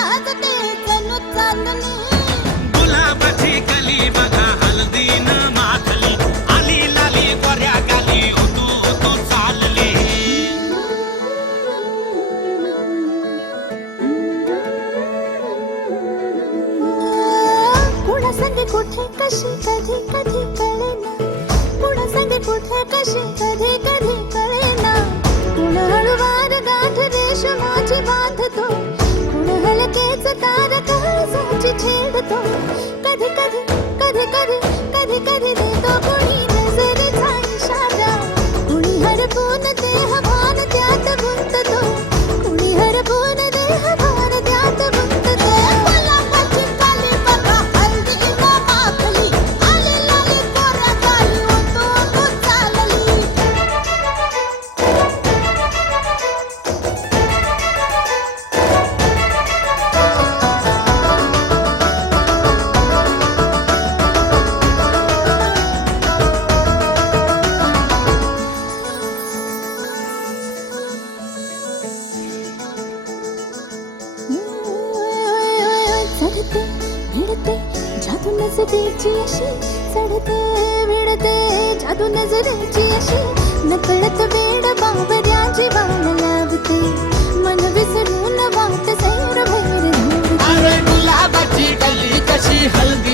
साजते जणू चांदणी. गुलाबाची कली बघा हळदीनं माखली, आली लाली गोऱ्या गाली ओतू ओतू चालली. कुणा संगे कुठे कशी कधी कधी कळेना, कुणा संगे कुठे कशी कधी कधी कळेना. कुण हळूवार गाठ रेशमाची बांधतो, कुण हलकेच तार काळजाची छेडतो. कधी कधी कधी कधी कधी कधी देतो कुणी नजरेचा इशारा. कुणी हरपून देह भान त्यात गुंततो, कुणी हरपून देह भान त्यात गुंततो. गुलाबाची कली बघा हळदीनं माखली, आली लाली गोऱ्या गाली ओतू ओतू चालली. चढते भिडते जादू नजरेची अशी, चढते भिडते जादू नजरेची अशी. नकळत वेड बावऱ्या जीवाला लावते, मन विसरून वाट सैर भैर धावते. अरे गुलाबाची कली कशी हळदी